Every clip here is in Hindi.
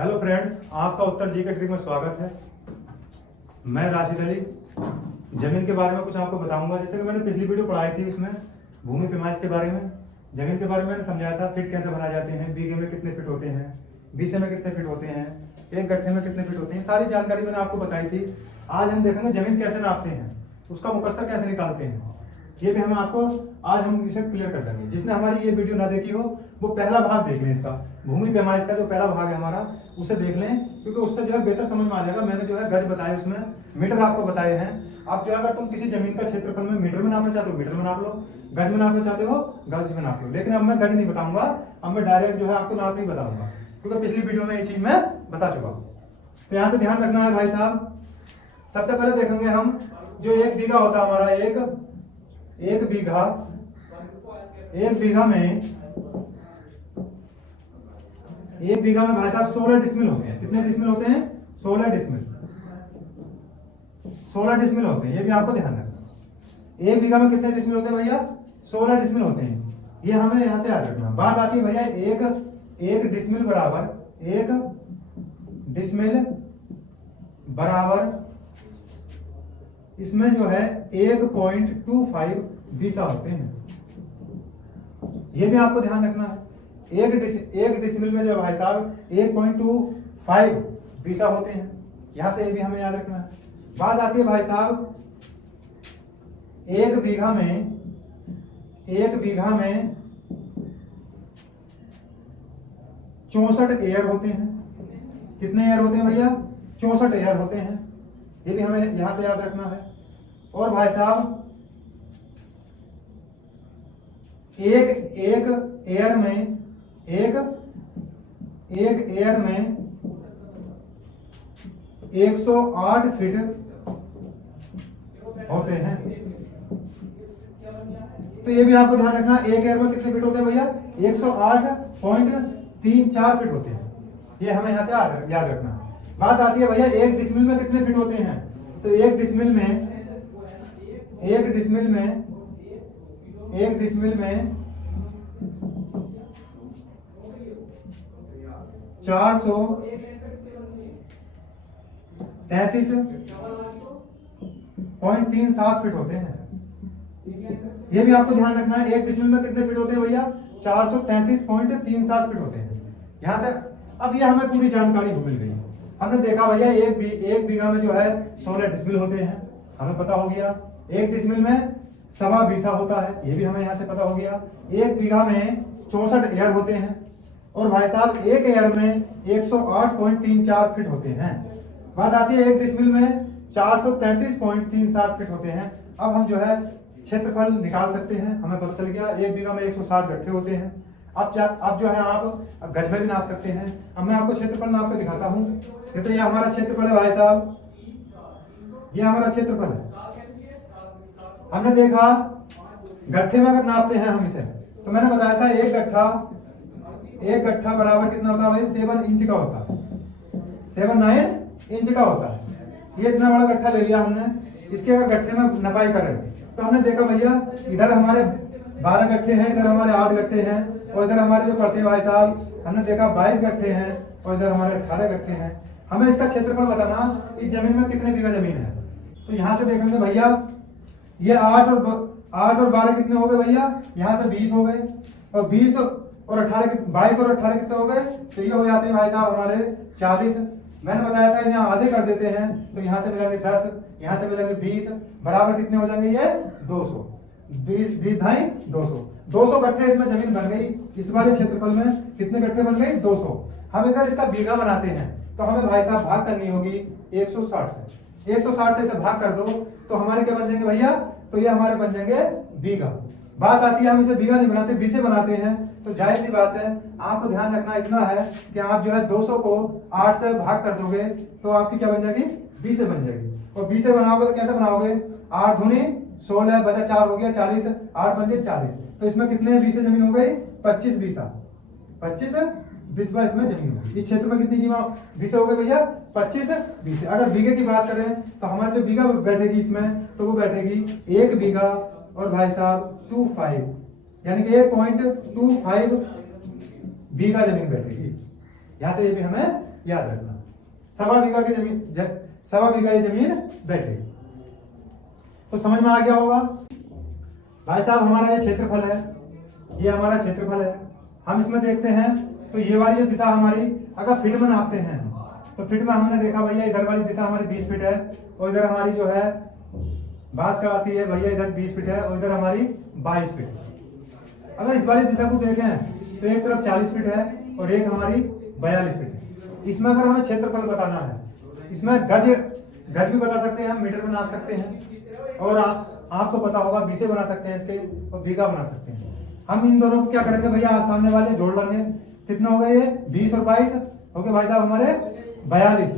हेलो फ्रेंड्स, आपका उत्तर जी के ट्रिक में स्वागत है। मैं राशिद अली जमीन के बारे में कुछ आपको बताऊंगा। जैसे कि मैंने पिछली वीडियो पढ़ाई थी, उसमें भूमि पैमाइश के बारे में, जमीन के बारे में मैंने समझाया था। फिट कैसे बनाए जाते हैं, बीघे में कितने फिट होते हैं, बीसे में कितने फिट होते हैं, एक गट्ठे में कितने फिट होते हैं, सारी जानकारी मैंने आपको बताई थी। आज हम देखेंगे जमीन कैसे नापते हैं, उसका मुकस्सर कैसे निकालते हैं। ये भी आज हम इसे क्लियर कर देंगे। जिसने हमारी ये वीडियो ना देखी हो वो पहला भाग देख लें, इसका भूमि पैमाइश का जो पहला भाग है हमारा, उसे देख लें, क्योंकि उससे जो है बेहतर समझ में आ जाएगा। मैंने जो है गज बताए, उसमें मीटर आपको बताए हैं। आप जो है अगर तुम किसी जमीन का क्षेत्रफल में मीटर में नापना चाहते हो मीटर में नाप लो, गज में नापना चाहते हो गज में नाप लो। लेकिन अब मैं गज नहीं बताऊंगा, अब मैं डायरेक्ट जो है आपको नाप नहीं बताऊंगा, क्योंकि पिछली वीडियो में ये चीज मैं बता चुका हूँ। तो यहाँ से ध्यान रखना है भाई साहब। सबसे पहले देखेंगे हम जो एक बीघा होता है हमारा, एक बीघा में भाई साहब 16 डिसमिल होते हैं। कितने डिसमिल होते हैं? 16 डिसमिल होते हैं। ये भी आपको ध्यान रखना। एक बीघा में कितने डिसमिल होते हैं भैया? 16 डिसमिल होते हैं। ये हमें यहां से याद रखना। बात आती है भैया एक डिसमिल बराबर इसमें जो है 1.25 बीसा होते हैं। ये भी आपको ध्यान रखना है। एक डिसमिल में जो भाई साहब 1.25 बीसा होते हैं। यहां से ये भी हमें याद रखना है। बात आती है भाई साहब एक बीघा में 64 एयर होते हैं। कितने एयर होते हैं भैया? 64 एयर होते हैं। ये भी हमें यहां से याद रखना है। और भाई साहब एक एयर में 108 फीट होते हैं। तो ये भी आपको ध्यान रखना। एक एयर में कितने फीट होते हैं भैया? 108.34 फीट होते हैं। ये हमें यहां से याद रखना है। बात आती है भैया एक डिसमिल में कितने फीट होते हैं? तो एक डिसमिल में 433.37 फीट होते हैं। ये भी आपको ध्यान रखना है। एक डिसमिल में कितने फीट होते हैं भैया? 433.37 फीट होते हैं। यहां से अब ये हमें पूरी जानकारी मिल गई। हमने देखा भैया एक बीघा में जो है 16 डिसमिल होते हैं, हमें पता हो गया। एक डिसमिल में 1.25 बीसा होता है, ये भी हमें यहाँ से पता हो गया। एक बीघा में 64 एयर होते हैं। और भाई साहब एक एयर में 108.34 फीट होते हैं। बात आती है एक डिसमिल में 433.37 फीट होते हैं। अब हम जो है क्षेत्रफल निकाल सकते हैं। हमें पता चल गया एक बीघा में 160 गट्ठे होते हैं। अब जो है आप गज में भी नाप सकते हैं। अब मैं आपको क्षेत्रफल नाप के दिखाता हूँ। जैसे ये हमारा क्षेत्रफल है भाई साहब, ये हमारा क्षेत्रफल है। हमने देखा गट्ठे में अगर नापते हैं हम इसे, तो मैंने बताया था एक गट्ठा बराबर कितना होता है भाई? 7 इंच का होता है। 7-9 इंच का होता है। ये इतना बड़ा गट्ठा ले लिया हमने। इसके अगर गट्ठे में नपाई करें तो हमने देखा भैया इधर हमारे 12 गट्ठे हैं, इधर हमारे 8 गट्ठे हैं, और इधर हमारे जो पड़ते भाई साहब हमने देखा 22 गट्ठे हैं, और इधर हमारे 18 गट्ठे हैं। हमें इसका क्षेत्रफल बताना, इस जमीन में कितने बीघा जमीन है। तो यहाँ से देखेंगे भैया ये 8 और 12 कितने हो गए भैया? यहाँ से 20 हो गए, और 22 और 18 कितने हो गए? तो ये हो जाते हैं भाई साहब हमारे 40। मैंने बताया था यहाँ आधे कर देते हैं, तो यहाँ से मिलेंगे 10, यहाँ से मिलेंगे 20, बराबर कितने हो जाएंगे? ये 200। 20 ढाई 200 गट्ठे इसमें जमीन बन गई। इस वाले क्षेत्रफल में कितने गट्ठे बन गए? 200। हम अगर इसका बीघा बनाते हैं तो हमें भाई साहब भाग करनी होगी 160 से। 160 से इसे भाग कर दो तो हमारे क्या बन जाएंगे भैया? तो ये हमारे बन जाएंगे बीघा। बात आती है हम इसे बीघा नहीं बनाते, बीसे बनाते हैं। तो जाहिर सी बात है, आपको ध्यान रखना इतना है कि आप जो है 200 को 8 से भाग कर दोगे तो आपकी क्या बन जाएगी? बीसे बन जाएगी। और बीसे बनाओगे तो कैसे बनाओगे? 8 दूनी 16 बचा 4 हो गया 40, 8 बन गए 40। तो इसमें कितने बीसे जमीन हो गई? 25 बीसा। 25 बीसवा इसमें जमीन होगी। इस क्षेत्र में कितनी बीसे हो गए भैया? 25 बीसे। अगर बीघे की बात करें तो हमारे जो बीघा बैठेगी इसमें, तो वो बैठेगी 1 बीघा और भाई साहब 25, यानी कि 1.25 बीघा जमीन बैठेगी। यहां से ये भी हमें याद रखना। सवा बीघा की जमीन सवा बीघा की जमीन बैठेगी। तो समझ में आ गया होगा भाई साहब। हमारा ये क्षेत्रफल है, ये हमारा क्षेत्रफल है। हम इसमें देखते हैं तो ये वाली जो दिशा हमारी अगर फीट में नापते हैं तो फीट में हमने देखा भैया इधर वाली दिशा हमारी 20 फीट है और इधर हमारी जो है बात कराती है भैया इधर 20 फीट है और इधर हमारी 22 फीट है। अगर इस वाली दिशा को देखें तो एक तरफ 40 फीट है और एक हमारी 42 फीट है। इसमें अगर हमें क्षेत्रफल बताना है, इसमें गज भी बता सकते हैं, हम मीटर में नाप सकते हैं और आपको पता होगा बीसे बना सकते हैं इसके और बीघा बना सकते हैं। हम इन दोनों को क्या करेंगे भैया, सामने वाले जोड़ लेंगे। कितना हो गया ये 20 और 22 ओके भाई साहब हमारे 42।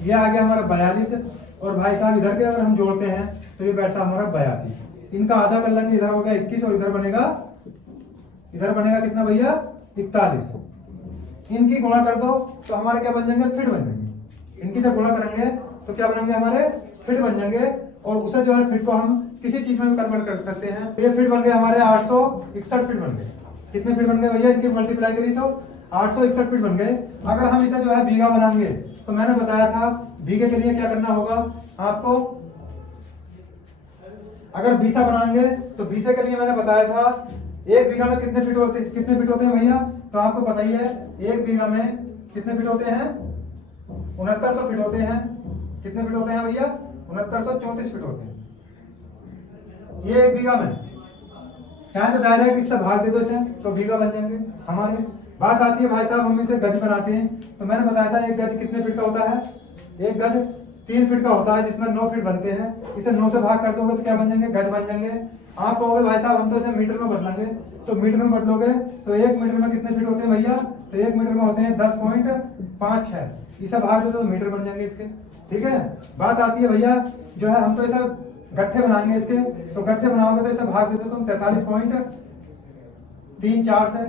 ये आ गया हमारा 42 और भाई साहब इधर के अगर हम जोड़ते हैं तो ये बैठता हमारा 82। इनका आधा कर लेंगे, इधर हो गया 21 और इधर बनेगा कितना भैया 41। इनकी गुणा कर दो तो हमारे क्या बन जाएंगे फीट बन जाएंगे। इनकी जब गुणा करेंगे तो क्या बनेंगे हमारे फीट बन जाएंगे और उसे जो है फीट को हम किसी चीज में भी कन्वर्ट कर सकते हैं। तो ये फीट बन गए हमारे 861 फीट बन गए। कितने फीट बन गए भैया, इनकी मल्टीप्लाई करी तो 861 फीट बन गए। अगर हम इसे जो है बीघा बनाएंगे तो मैंने बताया था बीघे के लिए क्या करना होगा आपको। अगर बीसा बनाएंगे तो बीसे के लिए मैंने बताया था एक बीघा में कितने फीट होते हैं भैया, तो आपको पता ही है एक बीघा में कितने फीट होते हैं 6900 फीट होते हैं। कितने फीट होते हैं भैया 6934 फीट होते हैं ये एक बीघा में। चाहे तो डायरेक्ट इससे भाग दे दो इसे तो बीघा बन जाएंगे हमारे। बात आती है भाई साहब हम इसे गज बनाते हैं तो मैंने बताया था एक गज कितने फीट का होता है, एक गज 3 फीट का होता है जिसमें 9 फीट बनते हैं। इसे 9 से भाग कर दोगे तो क्या बन जाएंगे गज बन जाएंगे। आप कहोगे भाई साहब हम तो इसे मीटर में बदलेंगे, तो मीटर में बदलोगे तो 1 मीटर में कितने फीट होते हैं भैया, तो 1 मीटर में होते हैं 10.56। इसे भाग दे दो तो मीटर बन जाएंगे इसके। ठीक है, बात आती है भैया जो है हम तो इसे गट्ठे बनाएंगे इसके, तो गट्ठे बनाओगे तो इसे भाग देते तो हम 43.34 से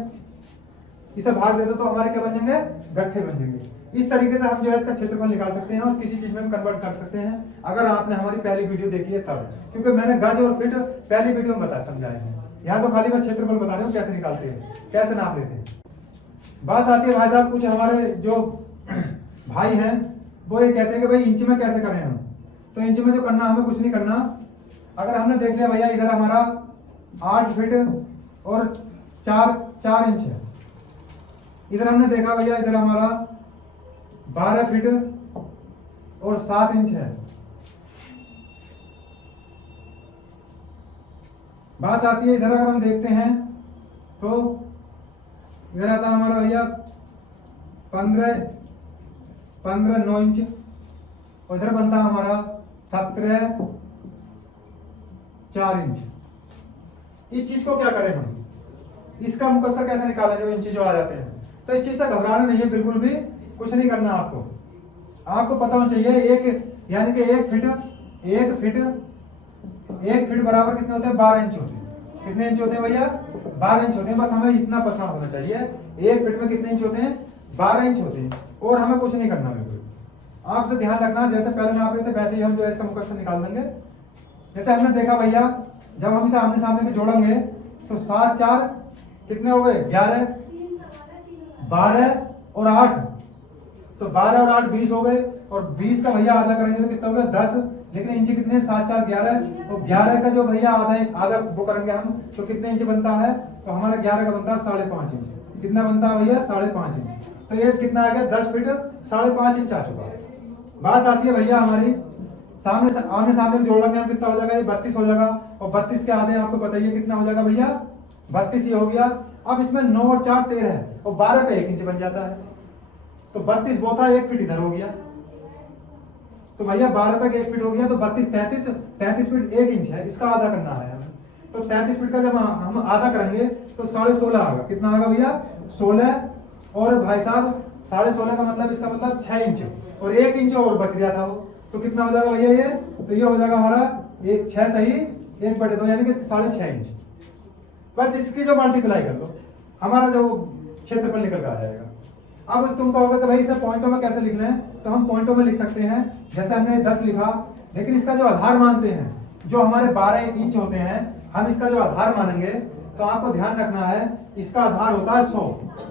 इसे भाग देते तो हमारे क्या बन जाएंगे गट्ठे बन जाएंगे। इस तरीके से हम जो है इसका क्षेत्रफल निकाल सकते हैं और किसी चीज में कन्वर्ट कर सकते हैं अगर आपने हमारी पहली वीडियो देखी है तब, क्योंकि मैंने गज और फीट पहली वीडियो में समझाए हैं। यहाँ तो खाली मैं क्षेत्रफल बता रहा हूँ कैसे निकालते हैं, कैसे नाप लेते हैं। बात आती है भाई साहब कुछ हमारे जो भाई हैं वो ये कहते हैं कि भाई इंच में कैसे करें हम, तो इंच में जो करना हमें कुछ नहीं करना। अगर हमने देख लिया भैया इधर हमारा 8 फीट और 4 इंच है, इधर हमने देखा भैया इधर हमारा 12 फीट और 7 इंच है। बात आती है इधर अगर हम देखते हैं तो इधर आता हमारा भैया 15 9 इंच और इधर बनता हमारा 17 4 इंच। इस चीज को क्या करें हम, इसका मुकस्सर कैसे निकालें जो इंच जो आ जाते हैं। तो इस चीज से घबराना नहीं है, बिल्कुल भी कुछ नहीं करना आपको पता होना चाहिए एक यानी कि 1 फीट बराबर कितने होते हैं 12 इंच होते हैं। कितने इंच होते हैं भैया 12 इंच होते हैं। बस हमें इतना पता होना चाहिए 1 फीट में कितने इंच होते हैं 12 इंच होते हैं और हमें कुछ नहीं करना बिल्कुल। आपसे ध्यान रखना जैसे पहले नाप रहे थे वैसे ही हम जो है इसका मुकस्सर निकाल देंगे। जैसे हमने देखा भैया जब हम इसे आमने सामने के जोड़ेंगे तो 7 4 कितने हो गए 11 12 और 8, तो 12 और 8 20 हो गए और 20 का भैया आधा करेंगे तो कितना हो गया 10। लेकिन इंच कितने 7 4 11 और 11 का जो भैया आधा वो करेंगे हम तो कितने इंच बनता है, तो हमारा 11 का बनता है 5.5 इंच। कितना बनता है भैया 5.5 इंच। तो ये कितना आ गया 10 फीट 5.5 इंच आ चुका। बात आती है भैया हमारी आमने सामने जोड़ लेंगे हम कितना हो जाएगा ये 32 हो जाएगा और 32 के आधे आपको बताइए कितना हो जाएगा भैया 32 ही हो गया। अब इसमें 9 और 4 13 है और 12 पे 1 इंच बन जाता है तो 32 बोथा 1 फीट इधर हो गया। तो भैया 12 तक 1 फीट हो गया तो 32 33 फीट 1 इंच है, इसका आधा करना है हमें। तो 33 फीट का जब हम आधा करेंगे तो 16.5 आएगा। कितना आएगा भैया 16 और भाई साहब 16.5 का मतलब इसका मतलब 6 इंच और 1 इंच और बच गया था वो, तो कितना हो जाएगा भैया ये, तो ये हो जाएगा हमारा 6 सही 1/2 यानी कि 6.5 इंच। बस इसकी जो मल्टीप्लाई कर लो हमारा जो क्षेत्रफल निकल कर आ जाएगा। अब तुम कहोगे कि भाई इसे पॉइंटों में कैसे लिखना है, तो हम पॉइंटों में लिख सकते हैं। जैसे हमने 10 लिखा, लेकिन इसका जो आधार मानते हैं जो हमारे 12 इंच होते हैं हम इसका जो आधार मानेंगे, तो आपको ध्यान रखना है इसका आधार होता है 100।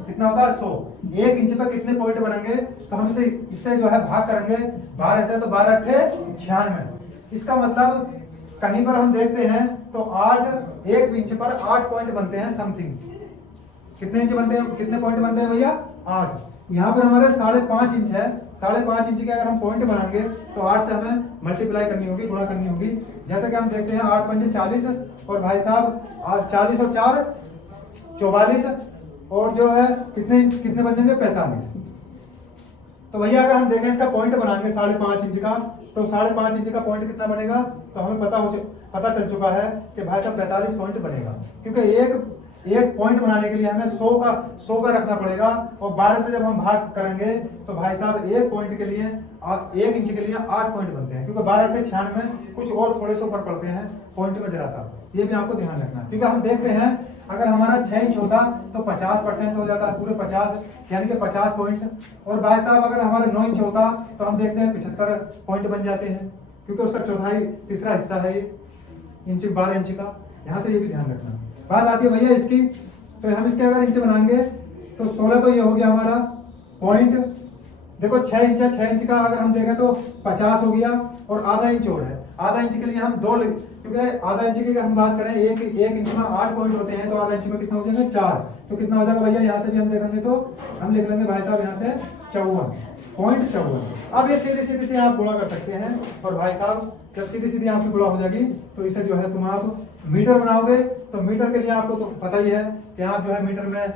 कितना होता है 100। 1 इंच पे कितने पॉइंट बनेंगे, तो हम इसे इससे जो है भाग करेंगे 12 से, तो 12 अट्ठे 96। इसका मतलब कहीं पर हम देखते हैं तो 1 इंच पर 8 पॉइंट बनते हैं समथिंग। कितने इंच बनते हैं, कितने पॉइंट बनते हैं भैया, 8। यहाँ पर हमारे 5.5 इंच है, 5.5 इंच के अगर हम पॉइंट बनाएंगे तो 8 से हमें मल्टीप्लाई करनी होगी, गुणा करनी होगी। जैसे कि हम देखते हैं 8 पंजे 40, और भाई साहब 40 और 4 44, और जो है कितने बन जाएंगे 45। तो भैया अगर हम देखें इसका पॉइंट बनाएंगे 5.5 इंच का, तो 5.5 इंच का पॉइंट कितना बनेगा, तो हमें पता चल चुका है कि भाई साहब 45 पॉइंट बनेगा। क्योंकि एक पॉइंट बनाने के लिए हमें 100 पे रखना पड़ेगा, और 12 से जब हम भाग करेंगे तो भाई साहब एक पॉइंट के लिए 1 इंच के लिए 8 पॉइंट बनते हैं। क्योंकि 12 अट्ठे 96 में कुछ और थोड़े से ऊपर पड़ते हैं पॉइंट में जरा सा, ये भी आपको ध्यान रखना है। क्योंकि हम देखते हैं अगर हमारा 6 इंच होता तो 50% हो जाता, पूरे 50 यानी कि 50 पॉइंट्स। और भाई साहब अगर हमारा 9 इंच होता तो हम देखते हैं 75 पॉइंट बन जाते हैं, क्योंकि उसका चौथाई तीसरा हिस्सा है ये इंच 12 इंच का। यहाँ से ये भी ध्यान रखना। बात आती है भैया इसकी, तो हम इसके अगर इंच बनाएंगे तो 16, तो ये हो गया हमारा पॉइंट। देखो 6 इंच है, 6 इंच का अगर हम देखें तो 50 हो गया, और आधा इंच और है। आधा इंच के लिए हम 2, क्योंकि आधा इंच की हम बात करें, एक इंच में 8 पॉइंट होते हैं, तो आधा इंच में कितना हो जाएगा 4। तो कितना हो जाएगा भैया, यहाँ से भी हम देखेंगे तो हम लिख लेंगे भाई साहब यहाँ से 54.54। अब ये सीधी से आप गुणा कर सकते हैं, और भाई साहब जब सीधी आपकी गुणा हो जाएगी तो इसे जो है तुम आप मीटर बनाओगे, तो मीटर के लिए आपको तो पता ही है कि आप जो है मीटर में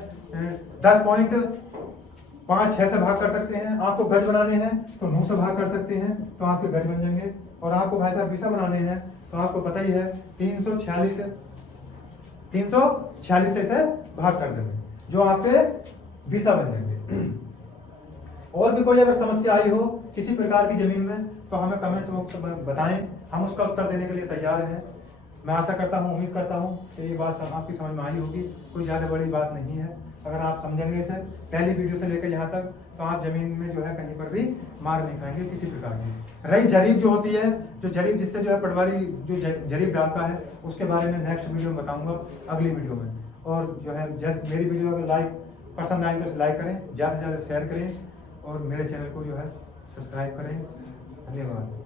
10.5-6 से भाग कर सकते हैं। आपको गज बनाने हैं तो 9 से भाग कर सकते हैं, तो आपके गज बन जाएंगे। और आपको भाई साहब बीसा बनाने हैं तो आपको पता ही है 346 से इसे भाग कर देंगे, जो आपके बीसा बन जाएंगे। और भी कोई अगर समस्या आई हो किसी प्रकार की जमीन में तो हमें कमेंट्स बॉक्स में बताएं, हम उसका उत्तर देने के लिए तैयार हैं। मैं आशा करता हूं, उम्मीद करता हूं कि ये बात आपकी समझ में आई होगी। कोई ज़्यादा बड़ी बात नहीं है। अगर आप समझेंगे इसे पहली वीडियो से लेकर यहाँ तक, तो आप जमीन में जो है कहीं पर भी मार नहीं खाएंगे किसी प्रकार की। रही जरीब जो होती है, जो जरीब जिससे जो है पटवारी जो जरीब डालता है, उसके बारे में नेक्स्ट वीडियो में बताऊंगा, अगली वीडियो में। और जो है जैसे मेरी वीडियो अगर पसंद आए तो लाइक करें, ज़्यादा से ज़्यादा शेयर करें, और मेरे चैनल को जो है सब्सक्राइब करें। धन्यवाद।